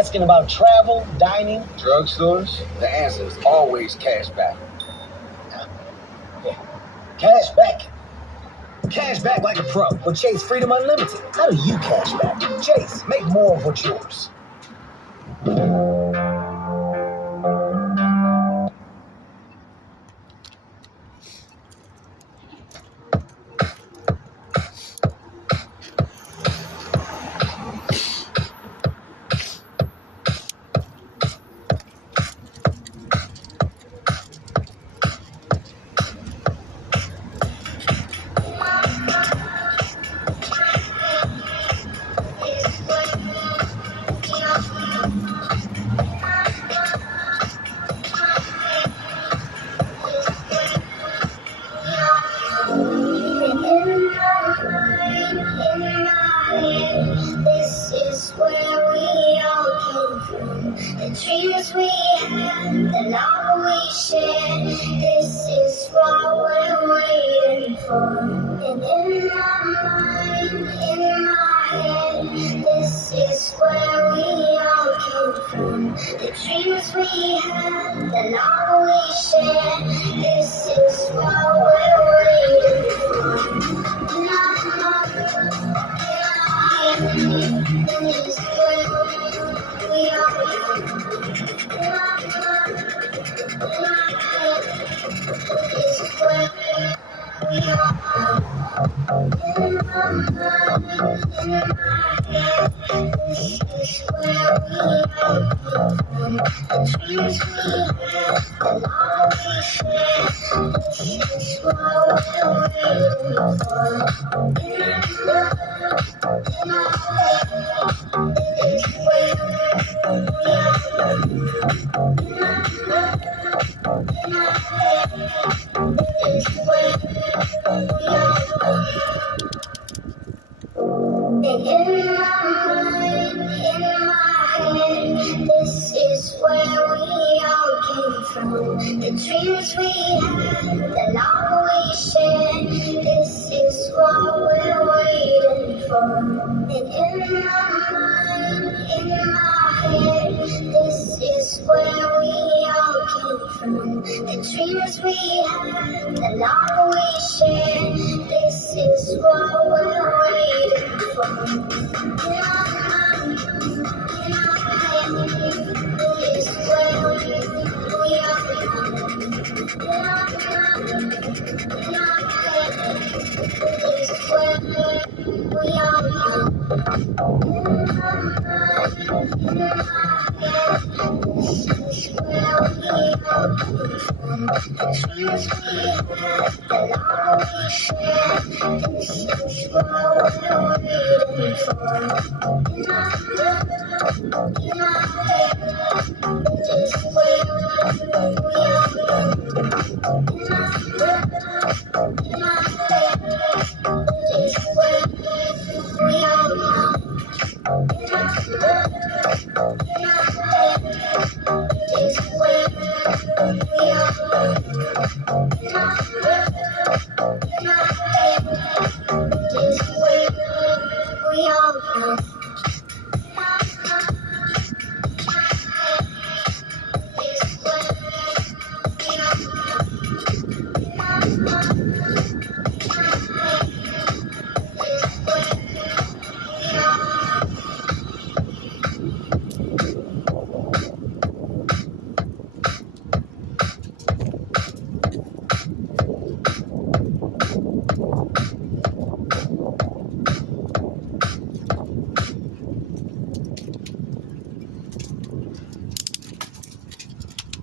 asking about travel, dining, drugstores? The answer is always cash back. Yeah. Cash back. Cash back like a pro with Chase Freedom Unlimited. How do you cash back? Chase, make more of what's yours. This is where we all came from. The dreams we had, the love we shared. This is what we're waiting for. And in my mind, in my head, this is where we all came from. The dreams we had, the love we shared. This is what we're waiting for. This is where we all came from. The dreams we had, the love we shared. This is what we're waiting for. And in my mind, in my head, this is where we all came from. The dreams we had, the love we shared. This is what we're waiting for.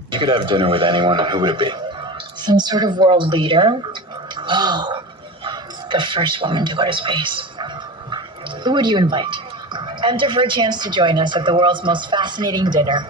You could have dinner with anyone, who would it be? Some sort of world leader. Oh, the first woman to go to space. Who would you invite? Enter for a chance to join us at the world's most fascinating dinner.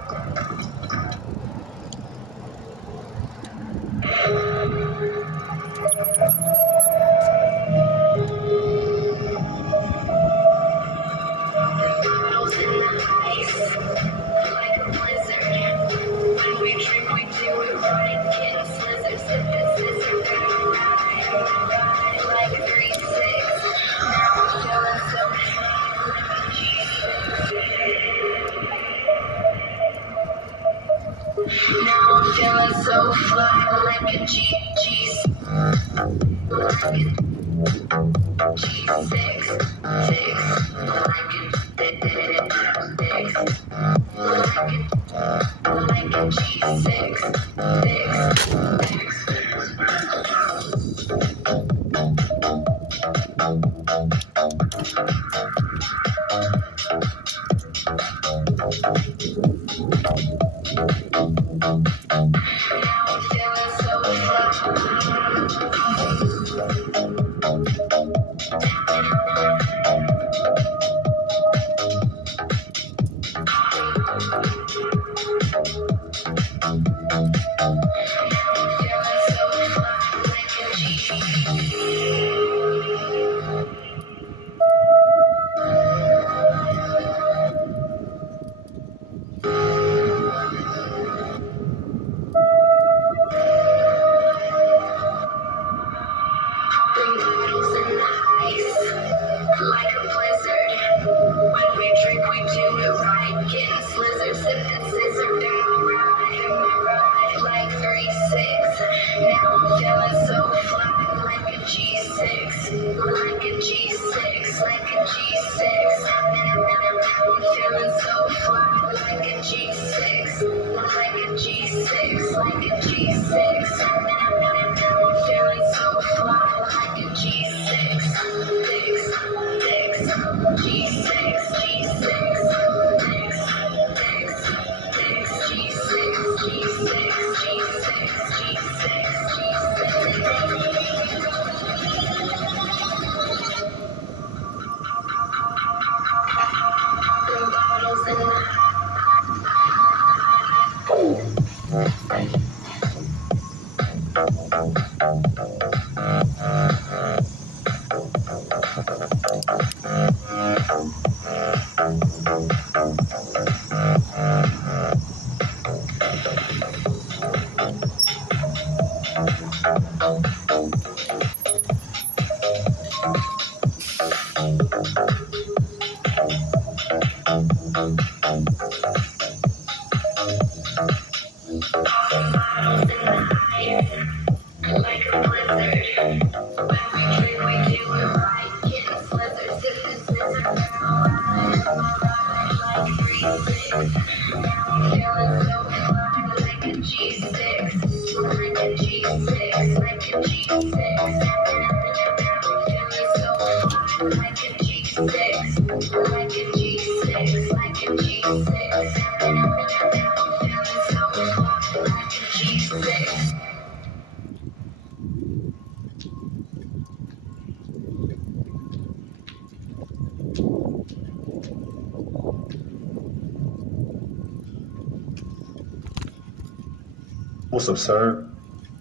What's up, sir?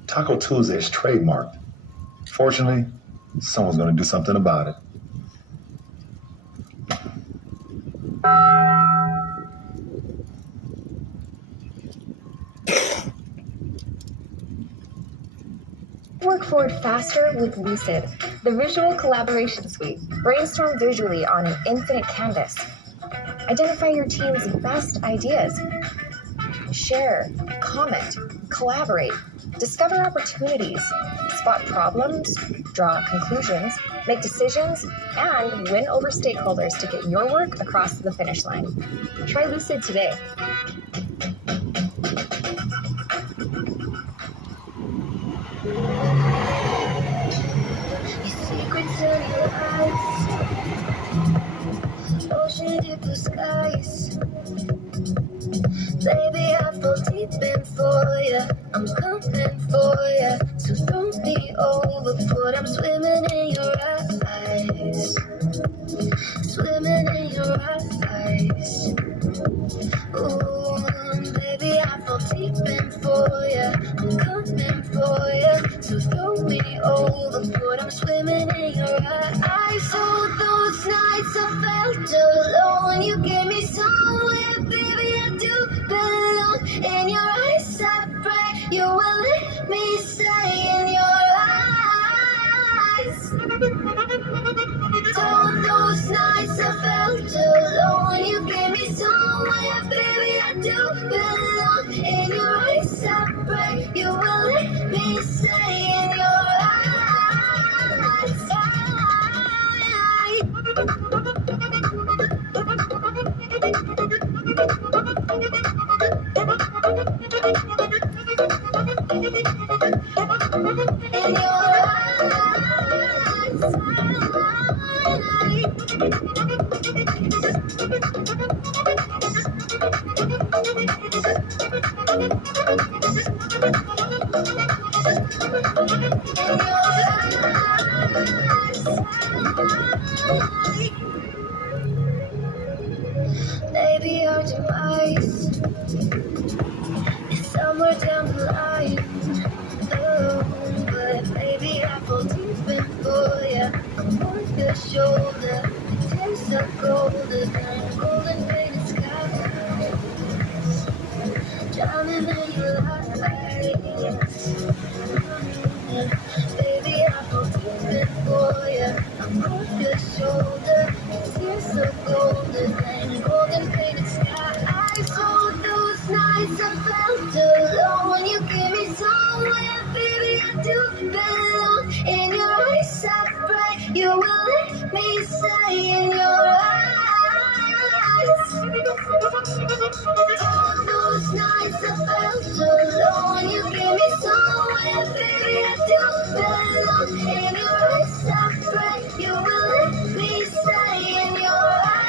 Taco Tuesday is trademarked. Fortunately, someone's gonna do something about it. Work forward faster with Lucid, the visual collaboration suite. Brainstorm visually on an infinite canvas. Identify your team's best ideas. Share, comment, collaborate, discover opportunities, spot problems, draw conclusions, make decisions, and win over stakeholders to get your work across the finish line. Try Lucid today. Secrets in your eyes, ocean deep blue skies. Baby, I fall deep in for ya. I'm coming for ya. So don't be overboard. I'm swimming in your eyes, swimming in your eyes. Ooh, baby, I fall deep in for ya. I'm coming for ya. So throw me overboard. I'm swimming in your eyes. All those nights I felt alone, you gave me somewhere, baby. I do belong in your eyes. I pray you will let me stay in your eyes. All those nights I felt alone, you gave me somewhere, baby. I do belong in your eyes. I pray you will let me stay in your eyes. Maybe our demise is somewhere down the line. Oh, but maybe I fall deep in for ya. I'm on your shoulder. It tastes so golden, golden painted skies. Drowning in your lights. Baby, I fall deep in for ya. I'm on your shoulder. It tastes so golden, golden painted skies. All those nights I felt alone when you gave me somewhere, baby, I do belong. In your eyes I pray you will let me stay in your eyes. All those nights I felt alone when you gave me somewhere, baby, I do belong. In your eyes I pray you will let me stay in your eyes.